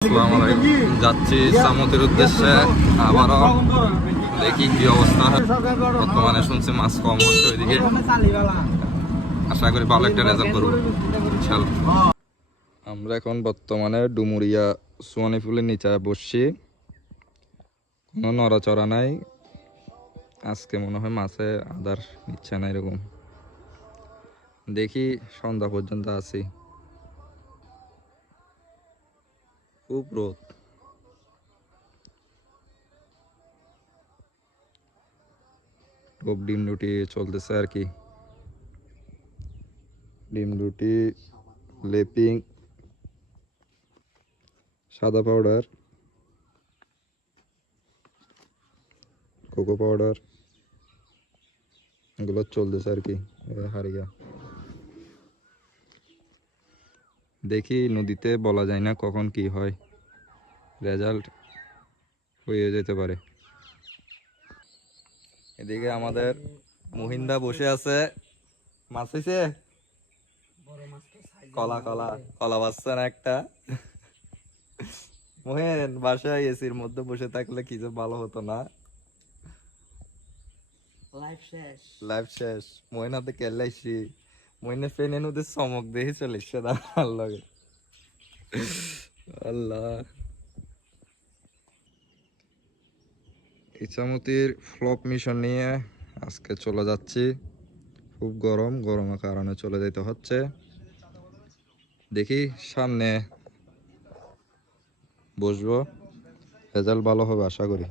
আসসালামু আলাইকুম। যাচ্ছি সামুদ্রের উদ্দেশ্যে। আবারও দেখি কি অবস্থা। বর্তমানে শুনছি মাছ কম হচ্ছে ওইদিকে। আশা করি ভালো একটা রেজাল্ট করবো ইনশাআল্লাহ। আমরা এখন বর্তমানে ডুমুরিয়া সুয়ানি ফুলের নিচে বসছি। কোনো নড়াচড়া নাই। আজকে মনে হয় মাছে আদার নিচ্ছে না এরকম। দেখি সন্ধ্যা পর্যন্ত আছি। খুব রোদ। টোপ ডিম রুটি চলতেছে আর কি। ডিম রুটি, লেপিং, সাদা পাউডার, কোকো পাউডার এগুলো চলতেছে আর কি। হারিয়া দেখি, নদীতে বলা যায় না কখন কি হয়, রেজাল্ট হয়ে যেতে পারে। এদিকে আমাদের মহিন্দা বসে আছে। মাছ হয়েছে, কলা কলা কলা বাচ্চা না একটা। মহেন বাসায় এসির মধ্যে বসে থাকলে কি যে ভালো হতো না। লাইফ শেষ। মহিন হাতে কেলাইছি। মহিনের ফেনে নদীর চমক দেখে চলে লাগে। আল্লাহ। ইছামতির ফ্লপ মিশন নিয়ে আজকে চলে যাচ্ছি। খুব গরম, গরমের কারণে চলে যেতে হচ্ছে। দেখি সামনে বসবো, রেজাল্ট ভালো হবে আশা করি।